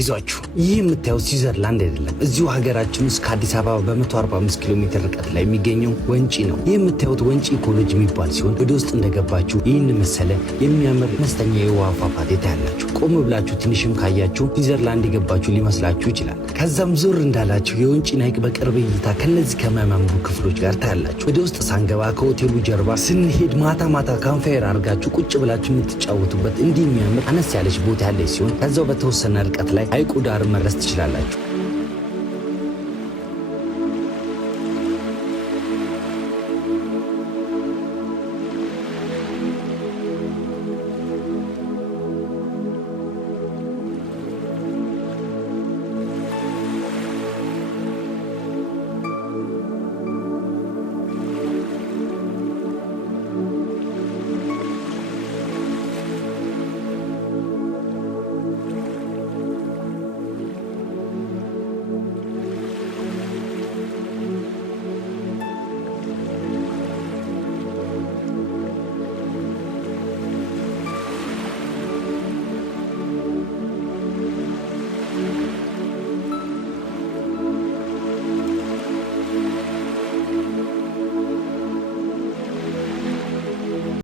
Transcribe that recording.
አይዟችሁ ይህ የምታዩት ስዊዘርላንድ አይደለም። እዚሁ ሀገራችን ውስጥ ከአዲስ አበባ በ145 ኪሎ ሜትር ርቀት ላይ የሚገኘው ወንጪ ነው። ይህ የምታዩት ወንጪ ኢኮሎጂ የሚባል ሲሆን ወደ ውስጥ እንደገባችሁ ይህን መሰለ የሚያምር አነስተኛ የውሃ ፏፏቴ ታያላችሁ። ቆም ብላችሁ ትንሽም ካያችሁ ስዊዘርላንድ የገባችሁ ሊመስላችሁ ይችላል። ከዛም ዞር እንዳላችሁ የወንጪን ሐይቅ በቅርብ እይታ ከነዚህ ከሚያማምሩ ክፍሎች ጋር ታያላችሁ። ወደ ውስጥ ሳንገባ ከሆቴሉ ጀርባ ስንሄድ ማታ ካምፋየር አድርጋችሁ ቁጭ ብላችሁ የምትጫወቱበት እንዲህ የሚያምር አነስ ያለች ቦታ ያለች ሲሆን ከዛው በተወሰነ ርቀት ላይ ሐይቁ ዳር መድረስ ትችላላችሁ።